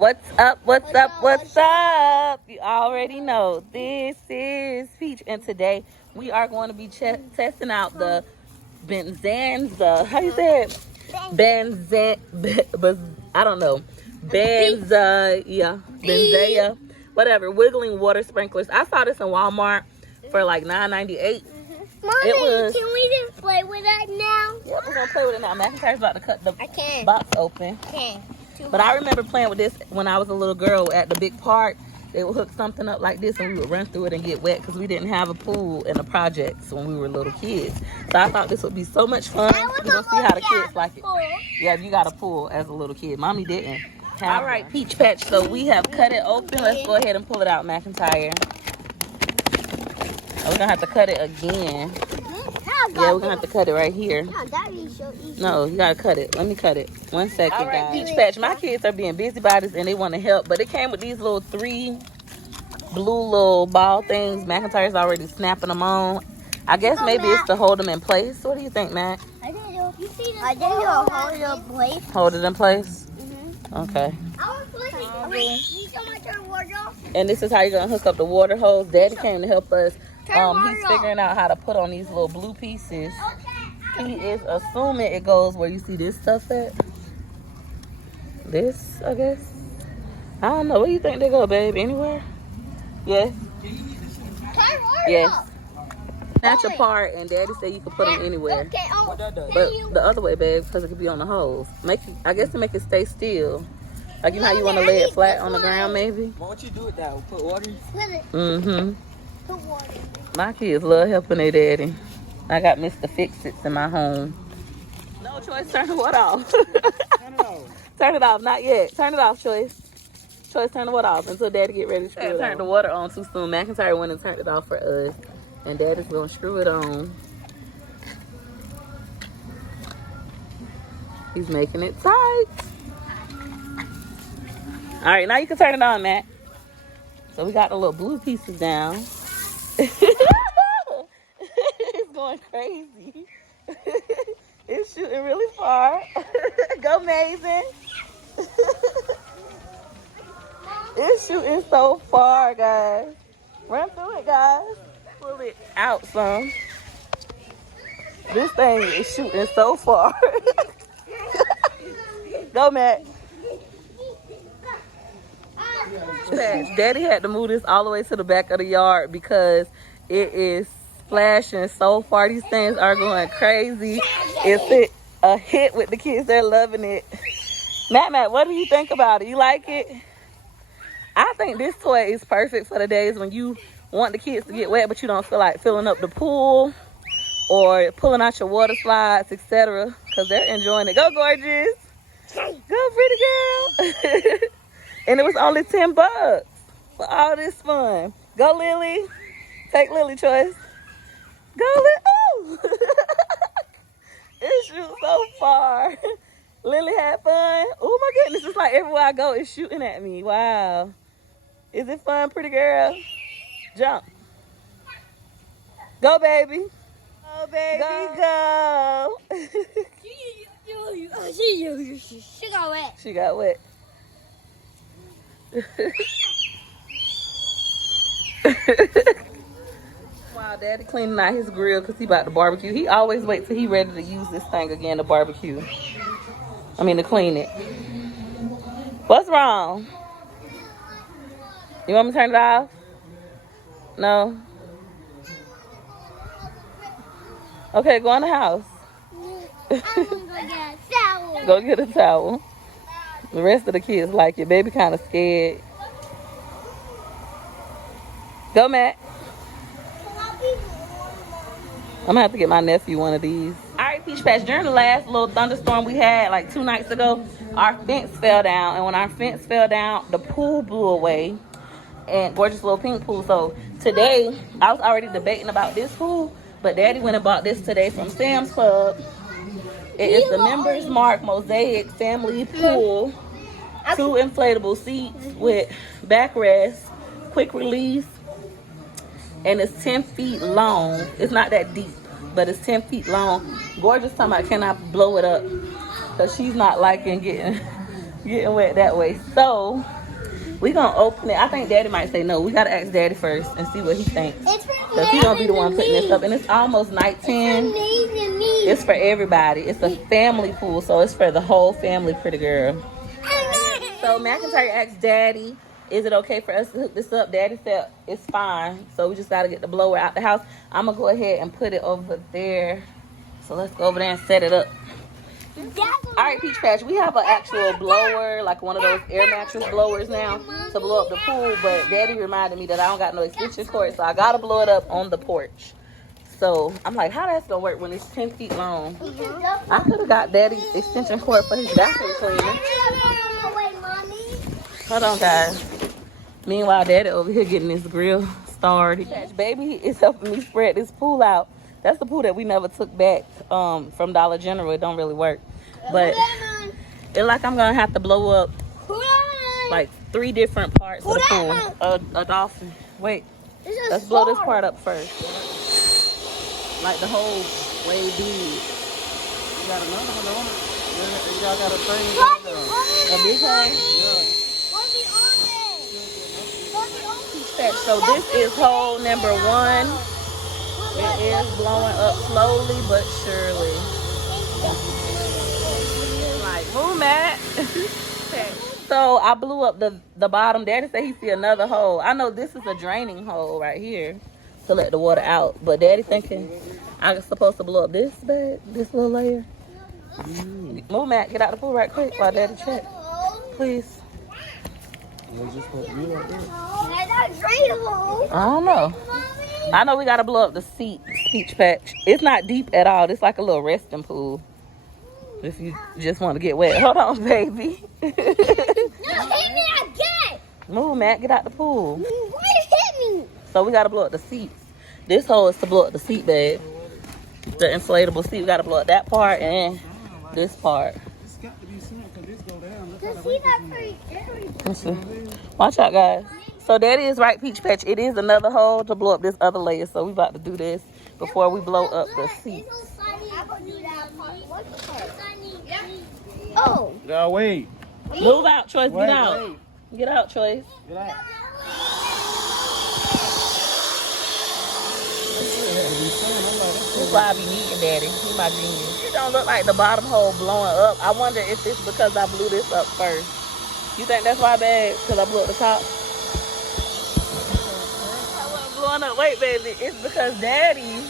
What's up, what's up, what's up? You already know, this is Peach, and today we are going to be testing out the Benzanza, how you say it? I don't know. Benzaya, whatever, wiggling water sprinklers. I saw this in Walmart for like $9.98. Mommy, can we just play with that now? Yeah, we're going to play with it now. McIntyre's about to cut the box open. But I remember playing with this when I was a little girl at the big park. They would hook something up like this and we would run through it and get wet because we didn't have a pool in the projects when we were little kids. So I thought this would be so much fun. We're going to see how the kids like it. Yeah, you got a pool as a little kid. Mommy didn't. All right, Peach Patch. So we have cut it open. Let's go ahead and pull it out, McIntyre. We're going to have to cut it again. Yeah, we're gonna have to cut it right here. No, you gotta cut it. Let me cut it. 1 second, all right, guys. Peach Patch, my kids are being busybodies and they want to help, but it came with these little 3 blue little ball things. McIntyre's already snapping them on. I guess maybe it's to hold them in place. What do you think, Mac? I didn't know if you see this. I didn't know hold it in place. Hold it in place? Okay. And this is how you're gonna hook up the water hose. Daddy came to help us. He's figuring out how to put on these little blue pieces. He is assuming it goes where you see this stuff at. This, I guess. I don't know. Where do you think they go, babe? Anywhere? Yes? Yes. Snatch apart, and Daddy said you could put them anywhere. But the other way, babe, because it could be on the hose. I guess to make it stay still. Like, you know how you want to lay it flat on the ground, maybe? What would you do with that? Put water? Mm-hmm. My kids love helping their daddy. I got Mr. Fix-Its in my home. No, Choice, turn the water off. Turn it off. Turn it off, not yet. Turn it off, Choice. Choice, turn the water off until Daddy get ready to screw it on. Turn the water on too soon. McIntyre went and turned it off for us. And Daddy's going to screw it on. He's making it tight. All right, now you can turn it on, Matt. So we got the little blue pieces down. It's going crazy. It's shooting really far. Go, Mason. It's shooting so far, guys. Run through it, guys. Pull it out some. This thing is shooting so far. Go, Matt. Daddy had to move this all the way to the back of the yard because it is splashing so far. These things are going crazy. It's a hit with the kids. They're loving it. Matt, what do you think about it? You like it? I think this toy is perfect for the days when you want the kids to get wet, but you don't feel like filling up the pool or pulling out your water slides, etc. Because they're enjoying it. Go, gorgeous. Go, pretty girl. And it was only $10 for all this fun. Go, Lily. Take Lily, Choice. Go, Lily. Oh! It shoots so far. Lily had fun. Oh, my goodness. It's like everywhere I go, it's shooting at me. Wow. Is it fun, pretty girl? Jump. Go, baby. Go, baby, go. She got wet. She got wet. While Daddy cleaning out his grill because he about to barbecue. He always waits till he ready to use this thing again to barbecue. I mean to clean it. What's wrong? You want me to turn it off? No? Okay, go in the house. I'm gonna go get a towel. Go get a towel. The rest of the kids like it. Baby kind of scared. Go, Matt. I'm going to have to get my nephew one of these. All right, Peach Patch. During the last little thunderstorm we had like 2 nights ago, our fence fell down. And when our fence fell down, the pool blew away. And gorgeous little pink pool. So today, I was already debating about this pool. But Daddy went and bought this today from Sam's Club. It is the Members Mark Mosaic family pool. 2 inflatable seats with backrest, quick release. And it's 10 feet long. It's not that deep, but it's 10 feet long. Gorgeous talking about, can I blow it up? Because she's not liking getting getting wet that way. So we gonna open it. I think Daddy might say no. We gotta ask Daddy first and see what he thinks. Because he gonna be the one putting this up. And it's almost nighttime. It's for everybody. It's a family pool, so it's for the whole family, pretty girl. So McIntyre asked Daddy, is it okay for us to hook this up? Daddy said it's fine. So we just gotta get the blower out the house. I'm gonna go ahead and put it over there. So let's go over there and set it up. All right, Peach Patch, we have an actual blower, like one of those air mattress blowers now to blow up the pool, but Daddy reminded me that I don't got no extension cord, so I gotta blow it up on the porch. So I'm like, how that's gonna work when it's 10 feet long? I could have got Daddy's extension cord for his vacuum cleaner. Hold on, guys. Meanwhile, Daddy over here getting his grill started. Baby is helping me spread this pool out. That's the pool that we never took back from Dollar General. It don't really work. But it's like I'm going to have to blow up like 3 different parts of the pool. A dolphin. Wait. Let's blow this part up first. Like the whole way big. You got another one on it? Y'all got a thing? A big one? Yeah. So this is hole number 1. It is blowing up slowly but surely. Like, move, Matt. So I blew up the bottom. Daddy said he see another hole. I know this is a draining hole right here to let the water out. But Daddy thinking I'm supposed to blow up this bag, this little layer. Move, Matt. Get out the pool right quick while Daddy check. Please. I don't know. I know we gotta blow up the seat, Peach Patch. It's not deep at all. It's like a little resting pool. If you just want to get wet. Hold on, baby. No, hit me again. Move, Matt. Get out the pool. Why you hit me? So we gotta blow up the seats. This hole is to blow up the seat bed. The inflatable seat. We gotta blow up that part and this part. It's got to be something because this go down. The seat are pretty scary. Let's see. Watch out, guys. So Daddy is right, Peach Patch. It is another hole to blow up this other layer. So we about to do this before we blow up the seat. Oh. No, wait. Move out, Choice. Wait, Get out. wait. Get out, Choice. Get out. That's why I be needing Daddy. He my genius. It don't look like the bottom hole blowing up. I wonder if it's because I blew this up first. You think that's why bad? Because I blew up the top? I wasn't blowing up. Wait, baby. It's because Daddy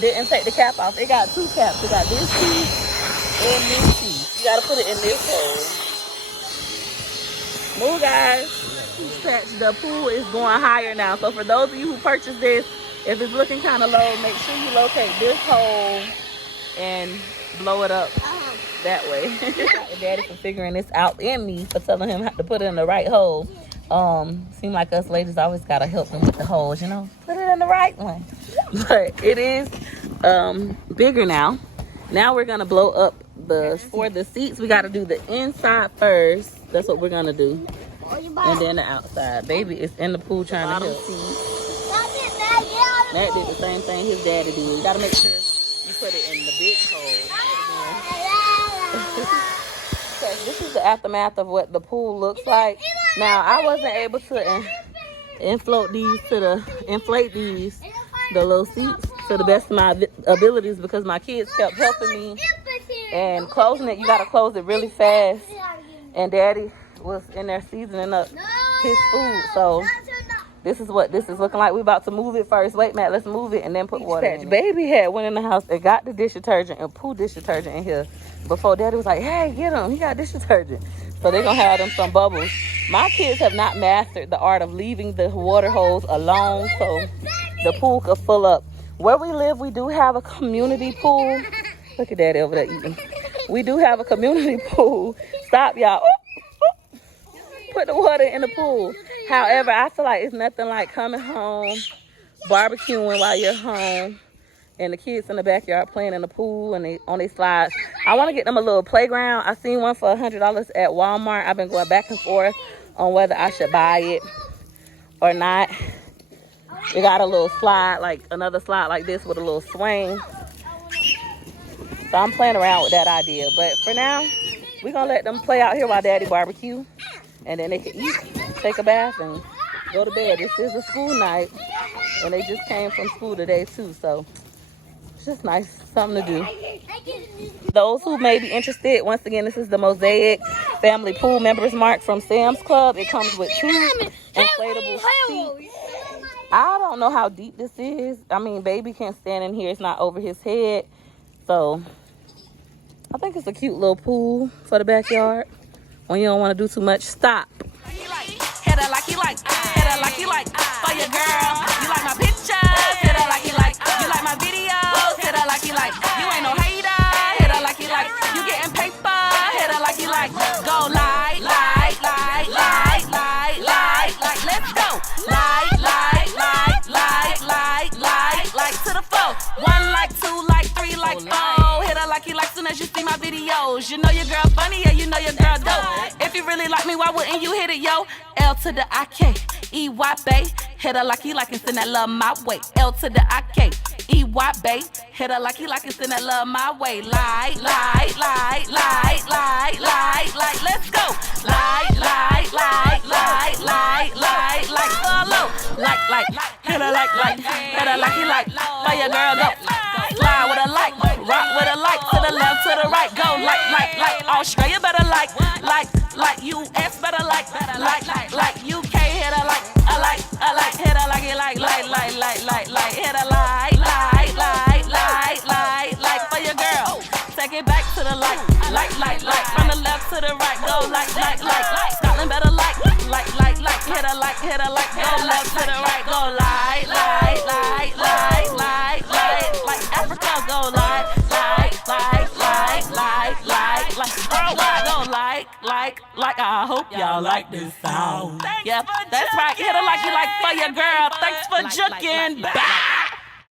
didn't take the cap off. It got 2 caps. It got this piece and this piece. You got to put it in this hole. Move, guys. The pool is going higher now. So for those of you who purchased this, if it's looking kind of low, make sure you locate this hole and blow it up that way. Daddy for figuring this out and me for telling him how to put it in the right hole. Seem like us ladies always gotta help him with the holes, you know. Put it in the right one. But it is bigger now. Now we're gonna blow up for the seats. We gotta do the inside first. That's what we're gonna do. And then the outside. Baby is in the pool trying to help. Matt did the same thing his daddy did. You gotta make sure you put it in the big hole. This is the aftermath of what the pool looks like. Now I wasn't able to inflate these, the little seats, to the best of my abilities because my kids kept helping me and closing it. You gotta close it really fast. And Daddy was in there seasoning up his food, so this is what this is looking like. We about to move it first. Wait, Matt, let's move it and then put water in it. Baby had went in the house and got the dish detergent and poo dish detergent in here before Daddy was like, hey, get him. He got dish detergent. So they're going to have them some bubbles. My kids have not mastered the art of leaving the water hose alone so the pool could fill up. Where we live, we do have a community pool. Look at Daddy over there eating. We do have a community pool. Stop, y'all. Put the water in the pool. However, I feel like it's nothing like coming home, barbecuing while you're home, and the kids in the backyard playing in the pool and on their slides. I want to get them a little playground. I seen one for $100 at Walmart. I've been going back and forth on whether I should buy it or not. It got a little slide, like another slide like this with a little swing. So I'm playing around with that idea. But for now, we're gonna let them play out here while Daddy barbecue, and then they can eat, take a bath, and go to bed. This is a school night, and they just came from school today too, so it's just nice, something to do. Those who may be interested, once again, this is the Mosaic Family Pool Members Mark from Sam's Club. It comes with 2 inflatable seats. I don't know how deep this is. I mean, baby can't stand in here. It's not over his head. So I think it's a cute little pool for the backyard. When you don't want to do too much, stop. Hit her like you like, hit her like you like, for your girl. You like my pictures, hit her like you like. You like my videos, hit her like you like. You ain't no hater, hit her like you like. You getting paper, hit her like you like. Go like, let's go. Like to the floor. 1 like, 2 like, 3 like, 4. Hit her like you like soon as you see my videos. You know your girl funny, yeah, you know your girl dope. If you really like me, why wouldn't you hit it, yo? L to the I-K-E-Y, bae. Hit her like you like and send that love my way. L to the I-K-E-Y, bae. Hit her like you like and send that love my way. Like, let's go. Like, follow. Like, hit her like, hit her like you like. For your girl, go. Slide with a like, rock with a like. To the left, to the right, go. Like. Australia better like. US better like. UK hit her like. Hit her like you like. Hit her like. For your girl, take it back to the like. From the left to the right, go like. Scotland better like. Hit her like. Go left to the right, go like. Africa go like. Worldwide go like. I hope y'all like this sound. Yeah, that's right. Hit her like you like for your girl. Thanks for juking back.